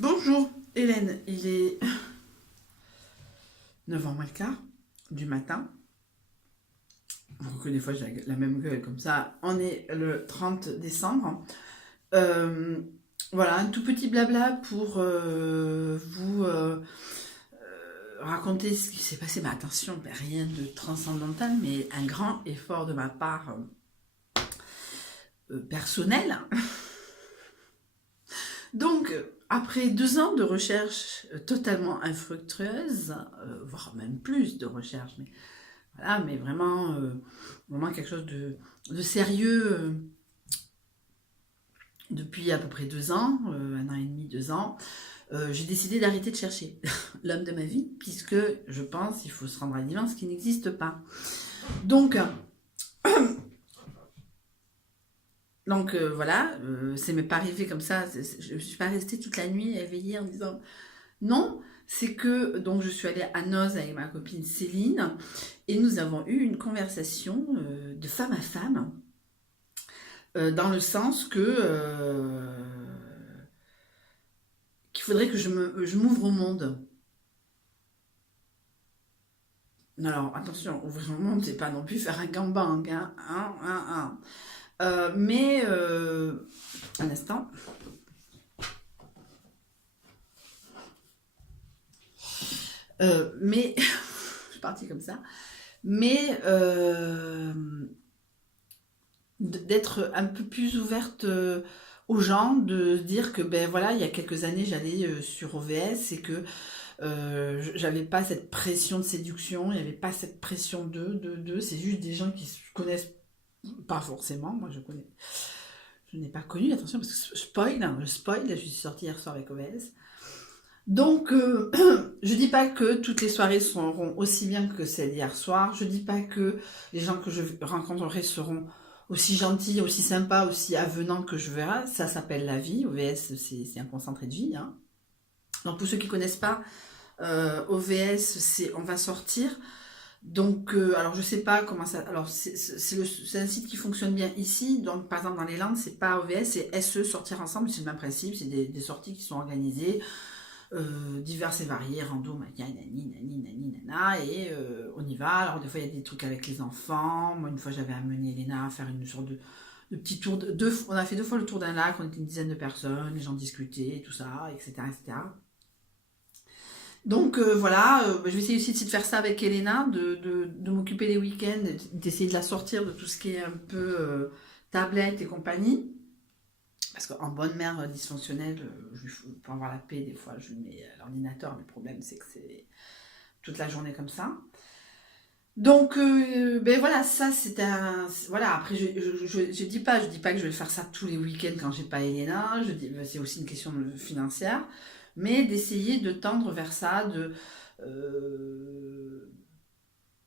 Bonjour Hélène, il est 9h moins le quart du matin. Vous que des fois j'ai la même gueule comme ça. On est le 30 décembre. Euh, voilà, un tout petit blabla pour vous raconter ce qui s'est passé. Mais attention, rien de transcendantal, mais un grand effort de ma part personnel. Donc, après 2 ans de recherche totalement infructueuse, voire même plus de recherche, mais voilà, mais vraiment, vraiment quelque chose de sérieux depuis à peu près 2 ans, 1 an et demi, 2 ans, j'ai décidé d'arrêter de chercher l'homme de ma vie, puisque je pense qu'il faut se rendre à l'évidence qui n'existe pas. Donc, voilà, c'est même pas arrivé comme ça, je ne suis pas restée toute la nuit éveillée en disant non, c'est que donc je suis allée à Noz avec ma copine Céline et nous avons eu une conversation de femme à femme dans le sens que qu'il faudrait que je m'ouvre au monde. Alors attention, ouvrir au monde, c'est pas non plus faire un gangbang, hein, hein. Mais un instant. Mais je suis partie comme ça. Mais d'être un peu plus ouverte aux gens, de se dire que ben voilà, il y a quelques années j'allais sur OVS et que j'avais pas cette pression de séduction, il n'y avait pas cette pression de, c'est juste des gens qui se connaissent pas forcément, moi je n'ai pas connu, attention parce que je spoil, je suis sortie hier soir avec OVS. Donc, je dis pas que toutes les soirées seront aussi bien que celle d'hier soir. Je dis pas que les gens que je rencontrerai seront aussi gentils, aussi sympas, aussi avenants que je verrai. Ça s'appelle la vie. OVS, c'est un concentré de vie, hein. Donc, pour ceux qui connaissent pas, OVS, c'est on va sortir. Donc, alors je sais pas comment ça. Alors, c'est un site qui fonctionne bien ici. Donc, par exemple, dans les Landes, c'est pas OVS, c'est SE, sortir ensemble. C'est le même principe. C'est des sorties qui sont organisées diverses et variées, rando, maquillage, nani, nana, et on y va. Alors des fois il y a des trucs avec les enfants. Moi une fois j'avais amené Elena à faire une sorte de petit tour. On a fait 2 fois le tour d'un lac, on était une dizaine de personnes, les gens discutaient, tout ça, etc. etc. Donc voilà, je vais essayer aussi de faire ça avec Elena, de m'occuper les week-ends, d'essayer de la sortir de tout ce qui est un peu tablette et compagnie. Parce qu'en bonne mère dysfonctionnelle, pour avoir la paix, des fois, je lui mets l'ordinateur. Mais le problème, c'est que c'est toute la journée comme ça. Donc, ben voilà, ça, c'est un... Voilà, après, je dis pas que je vais faire ça tous les week-ends quand j'ai pas Elena. Je dis, ben, c'est aussi une question financière. Mais d'essayer de tendre vers ça,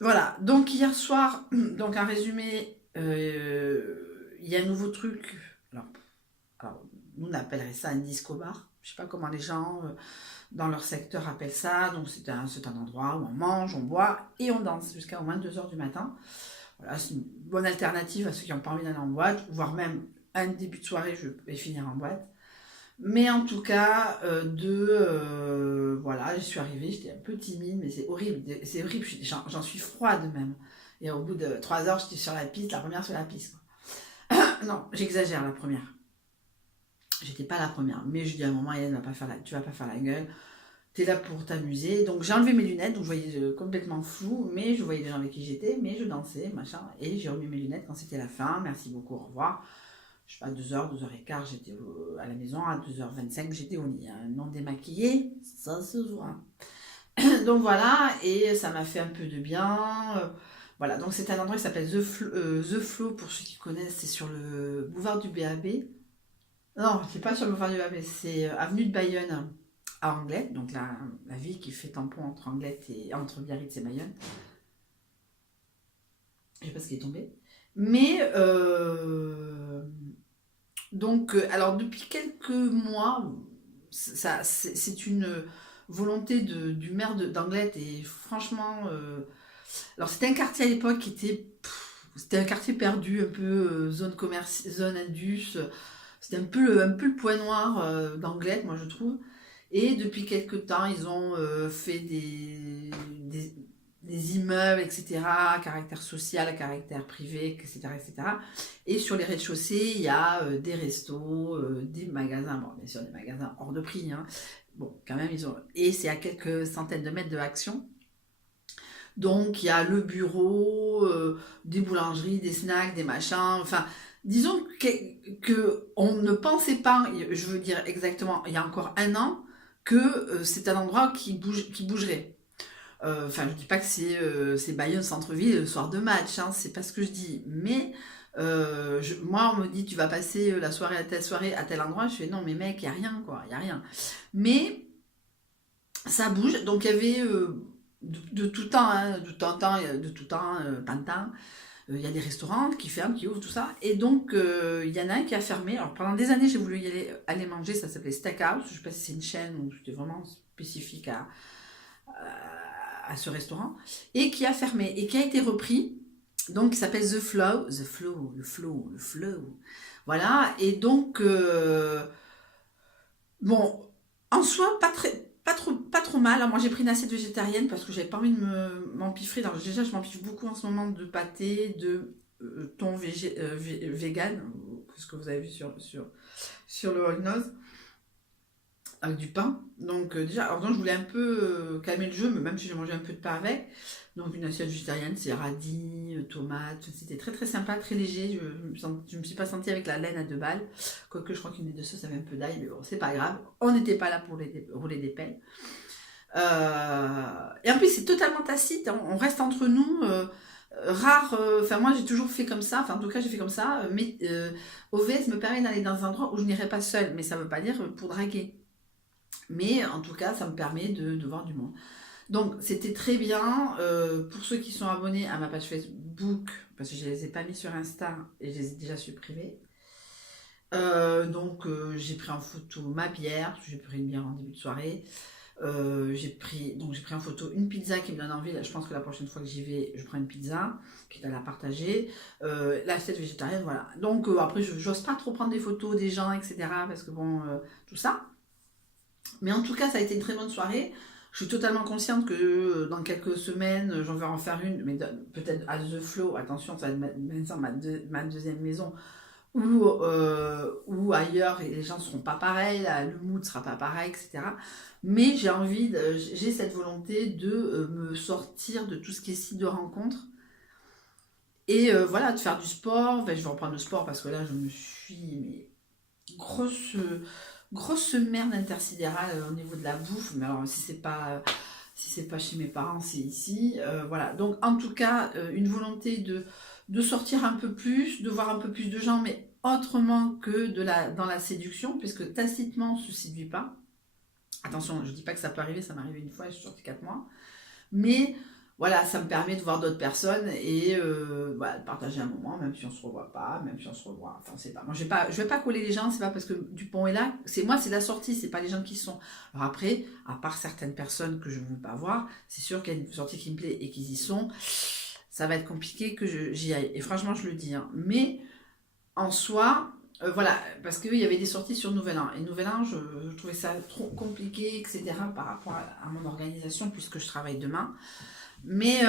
voilà. Donc, hier soir, donc un résumé, il y a un nouveau truc. Alors, nous on appellerait ça un disco bar. Je sais pas comment les gens dans leur secteur appellent ça. Donc c'est un endroit où on mange, on boit et on danse jusqu'à au moins 2 heures du matin. Voilà, c'est une bonne alternative à ceux qui n'ont pas envie d'aller en boîte, voire même un début de soirée, je vais finir en boîte. Mais en tout cas, voilà, je suis arrivée, j'étais un peu timide, mais c'est horrible, j'en suis froide même. Et au bout de 3 heures, j'étais sur la piste, la première sur la piste. Non, j'exagère la première. J'étais pas la première, mais je dis à un moment, tu vas pas faire la gueule, t'es là pour t'amuser. Donc j'ai enlevé mes lunettes, donc je voyais complètement flou, mais je voyais les gens avec qui j'étais, mais je dansais, machin, et j'ai remis mes lunettes quand c'était la fin. Merci beaucoup, au revoir. Je sais pas, 2 heures, 2 heures et quart, j'étais à la maison, à 2h25, j'étais au lit. Hein. Non démaquillée, ça se voit. Donc voilà, et ça m'a fait un peu de bien. Voilà, donc c'est un endroit qui s'appelle The Flow, pour ceux qui connaissent, c'est sur le boulevard du BAB. Non, c'est pas sur le boulevard du BAB, c'est avenue de Bayonne à Anglette, donc la ville qui fait tampon entre Anglette et entre Biarritz et Bayonne. Je sais pas ce qui est tombé. Mais donc, alors depuis quelques mois, c'est une volonté du maire d'Anglette et franchement, alors c'était un quartier à l'époque qui était, c'était un quartier perdu, un peu zone commerce, zone indus. C'était un peu le point noir d'Anglette, moi je trouve. Et depuis quelque temps, ils ont fait des immeubles, etc., à caractère social, à caractère privé, etc., etc. Et sur les rez-de-chaussée, il y a des restos, des magasins, bon, bien sûr, des magasins hors de prix, hein. Bon, quand même, ils ont... Et c'est à quelques centaines de mètres de Action. Donc, il y a le bureau, des boulangeries, des snacks, des machins. Enfin, disons que on ne pensait pas, je veux dire exactement, il y a encore un an, que c'est un endroit qui bougerait. Enfin, je dis pas que c'est Bayonne centre-ville le soir de match, hein, c'est pas ce que je dis. Mais moi, on me dit tu vas passer la soirée à tel endroit. Je fais non, mais mec, il y a rien, quoi, il y a rien. Mais ça bouge. Donc il y avait de tout temps, hein, de tout temps, pas de temps. Il y a des restaurants qui ferment, qui ouvrent, tout ça. Et donc, il y en a un qui a fermé. Alors, pendant des années, j'ai voulu aller manger. Ça s'appelait Steakhouse. Je ne sais pas si c'est une chaîne ou c'était vraiment spécifique à ce restaurant. Et qui a fermé. Et qui a été repris. Donc, qui s'appelle The Flow. The Flow, le flow, le flow. Voilà. Et donc, bon, en soi, pas trop mal. Alors, moi, j'ai pris une assiette végétarienne parce que j'avais pas envie de m'empiffrer. Alors, déjà, je m'empiffe beaucoup en ce moment de pâté, de thon vegan, ce que vous avez vu sur le All Nose, avec du pain. Donc, déjà, alors, donc, je voulais un peu calmer le jeu, mais même si j'ai mangé un peu de pain avec. Donc, une assiette végétarienne, c'est radis, tomates. C'était très très sympa, très léger. Je me suis pas sentie avec la laine à 2 balles. Quoique, je crois qu'une des deux sauces avait un peu d'ail, mais bon, c'est pas grave. On n'était pas là pour rouler des pelles. Et en plus, c'est totalement tacite, hein. On reste entre nous. Rare, enfin moi j'ai toujours fait comme ça, enfin en tout cas j'ai fait comme ça, mais OVS me permet d'aller dans un endroit où je n'irai pas seule, mais ça veut pas dire pour draguer. Mais en tout cas, ça me permet de voir du monde. Donc c'était très bien. Pour ceux qui sont abonnés à ma page Facebook, parce que je ne les ai pas mis sur Insta et je les ai déjà supprimés. Donc j'ai pris en photo ma bière, parce que j'ai pris une bière en début de soirée. J'ai pris en photo une pizza qui me donne envie. Là, je pense que la prochaine fois que j'y vais, je prends une pizza, quitte à la partager. L'assiette végétarienne, voilà. Donc après, je n'ose pas trop prendre des photos des gens, etc. Parce que bon, tout ça. Mais en tout cas, ça a été une très bonne soirée. Je suis totalement consciente que dans quelques semaines, j'en vais en faire une, mais peut-être à The Flow. Attention, ça va être ma deuxième maison. Ou ailleurs, et les gens ne seront pas pareils, le mood ne sera pas pareil, etc. Mais j'ai cette volonté de me sortir de tout ce qui est site de rencontre. Et voilà, de faire du sport. Enfin, je vais reprendre le sport parce que là, je me suis... grosse merde intersidérale au niveau de la bouffe. Mais alors, si c'est pas chez mes parents, c'est ici. Voilà. Donc, en tout cas, une volonté de sortir un peu plus, de voir un peu plus de gens, mais autrement que dans la séduction, puisque tacitement, on ne se séduit pas. Attention, je ne dis pas que ça peut arriver, ça m'est arrivé une fois, je suis sortie 4 mois. Mais voilà, ça me permet de voir d'autres personnes et voilà, de partager un moment, même si on ne se revoit pas, même si on se revoit. Enfin, c'est pas. Moi, je vais pas coller les gens, c'est pas parce que Dupont est là. C'est la sortie, c'est pas les gens qui sont. Alors après, à part certaines personnes que je ne veux pas voir, c'est sûr qu'il y a une sortie qui me plaît et qu'ils y sont. Ça va être compliqué que j'y aille. Et franchement, je le dis. Hein. Mais en soi, voilà, parce qu'il y avait des sorties sur Nouvel An. Et Nouvel An, je trouvais ça trop compliqué, etc. par rapport à mon organisation, puisque je travaille demain. Mais,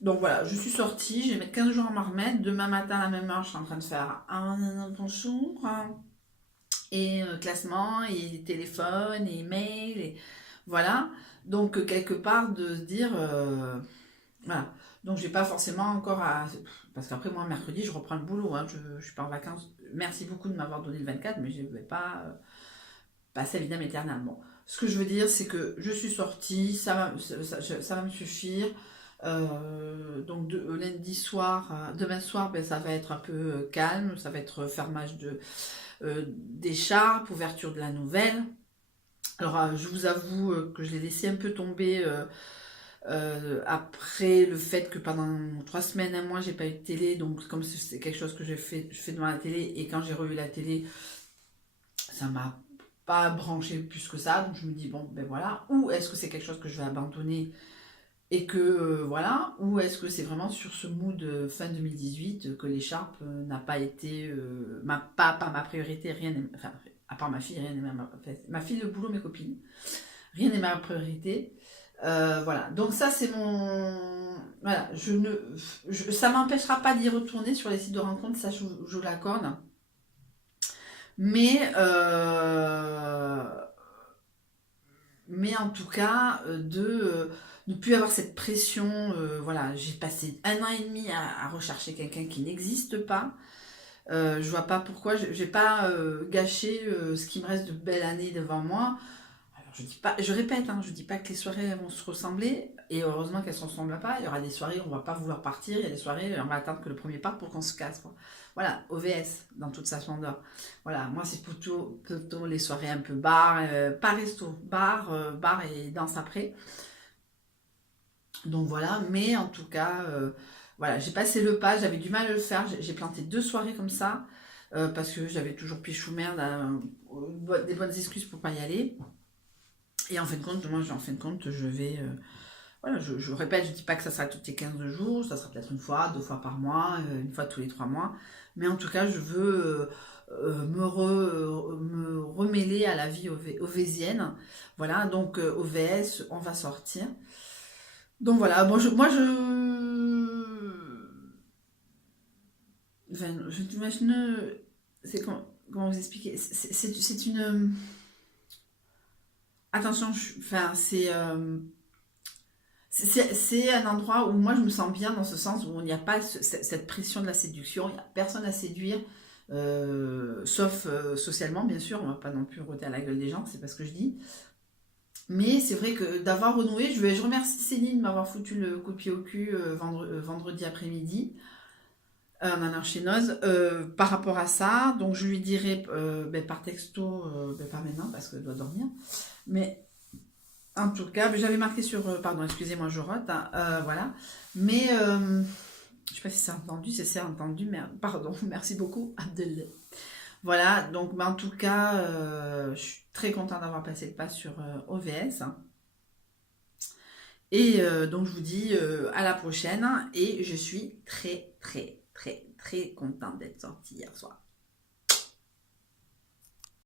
donc voilà, je suis sortie, je vais mettre 15 jours à m'en remettre. Demain matin, à la même heure, je suis en train de faire un bonjour, et classement, et téléphone, et mail, et voilà. Donc, quelque part, de se dire, voilà. Donc, je n'ai pas forcément encore à... Parce qu'après, moi, mercredi, je reprends le boulot, hein. Je ne suis pas en vacances. Merci beaucoup de m'avoir donné le 24, mais je ne vais pas passer à vitam aeternam. Bon. Ce que je veux dire, c'est que je suis sortie, ça va me suffire. Donc lundi soir, demain soir, ben, ça va être un peu calme, ça va être fermage d'écharpes, ouverture de la nouvelle. Alors je vous avoue que je l'ai laissé un peu tomber après le fait que pendant 3 semaines, un mois, j'ai pas eu de télé, donc comme c'est quelque chose que je fais devant la télé, et quand j'ai revu la télé, ça m'a pas branché plus que ça, donc je me dis bon ben voilà, ou est-ce que c'est quelque chose que je vais abandonner et que voilà, ou est-ce que c'est vraiment sur ce mood fin 2018 que l'écharpe n'a pas été pas ma priorité, rien, enfin À part ma fille, rien n'est ma fille, le boulot, mes copines. Rien n'est ma priorité. Voilà, donc ça c'est mon... Voilà, ça m'empêchera pas d'y retourner sur les sites de rencontres, ça je vous l'accorde. Mais en tout cas, de ne plus avoir cette pression. Voilà, j'ai passé 1 an et demi à rechercher quelqu'un qui n'existe pas. Je vois pas pourquoi, je vais pas gâcher ce qui me reste de belles années devant moi. Alors, je dis pas, je répète, hein, je dis pas que les soirées vont se ressembler, et heureusement qu'elles ne se ressemblent pas. Il y aura des soirées où on va pas vouloir partir, il y a des soirées où on va attendre que le premier part pour qu'on se casse, quoi. Voilà, OVS dans toute sa splendeur. Voilà, moi c'est plutôt les soirées un peu bar, pas resto, bar et danse après. Donc voilà, mais en tout cas, voilà, j'ai passé le pas, j'avais du mal à le faire, j'ai planté 2 soirées comme ça, parce que j'avais toujours pichou merde, des bonnes excuses pour pas y aller. Et en fin de compte, je vais... voilà, je répète, je dis pas que ça sera tous les 15 jours, ça sera peut-être une fois, 2 fois par mois, une fois tous les 3 mois. Mais en tout cas, je veux me remêler à la vie ovésienne. Voilà, donc OVS, on va sortir. Donc voilà, bon, enfin, je t'imagine, c'est comment vous expliquer, c'est une... Attention, enfin, c'est un endroit où moi je me sens bien dans ce sens où il n'y a pas cette pression de la séduction, il n'y a personne à séduire, sauf socialement bien sûr, on ne va pas non plus rôter à la gueule des gens, c'est pas ce que je dis. Mais c'est vrai que d'avoir renoué, je remercie Céline de m'avoir foutu le coup de pied au cul vendredi après-midi en allant chez Noz par rapport à ça. Donc je lui dirai par texto, pas maintenant parce qu'elle doit dormir, mais en tout cas, j'avais marqué sur... pardon, excusez-moi, je rote. Hein, voilà. Mais, je sais pas si c'est entendu, si c'est entendu, mais pardon, merci beaucoup, Abdel. Voilà, donc en tout cas, je suis très contente d'avoir passé le pas sur OVS. Et donc, je vous dis à la prochaine. Et je suis très, très, très, très contente d'être sortie hier soir.